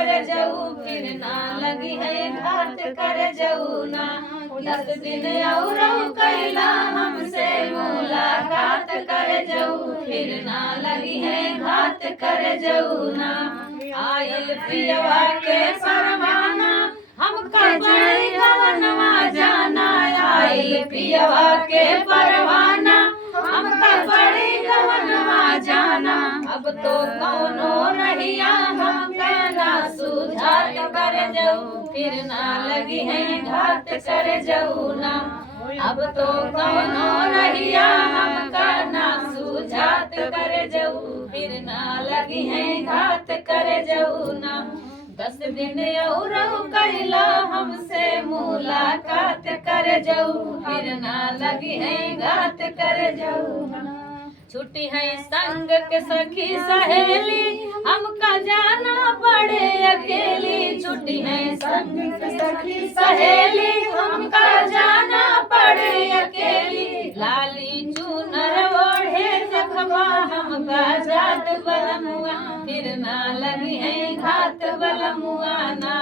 कर जाऊ फिर ना लगी है घात कर जाऊ ना 10 दिन और कैला हमसे मुलाकात कर जाऊ फिर ना लगी है घात कर जाऊ ना आयल पियवा के परवाना हमका बड़ी गवनवा जाना आयल पियवा के परवाना हमका बड़ी गवनवा जाना अब तो कौनो रहिया हमका ना सुझात कर जाऊ फिर ना लगी है घात कर जाऊ ना अब तो कौनो रहिया हमका ना सुझात कर जाऊ फिर ना लगी है घात कर जाऊ ना 10 दिन और कैला हमसे मुलाकात कर जाऊ फिर ना लगी है घात कर जाऊ छुट्टी है संग के सखी सहेली हमका जाना पड़े अकेली छुट्टी है संग के सखी सहेली हमका जाना पड़े अकेली लाली चूनर ओढ़े जखवा हमका जात बलमुआ फिर ना लगी है घात बलमुआ ना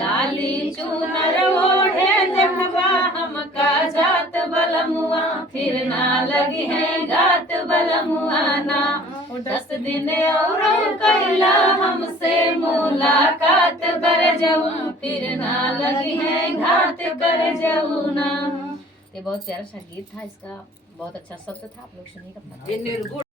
लाली चूनर ओढ़े जखवा हमका जात बलमुआ फिर ना लगी है घात बलमुआ ना 10 दिन और कैला हमसे मुलाकात कर जाऊ फिर ना लगी है घात कर जाऊ ना। ये बहुत प्यारा सा गीत था, इसका बहुत अच्छा शब्द था, आप लोग सुनिएगा।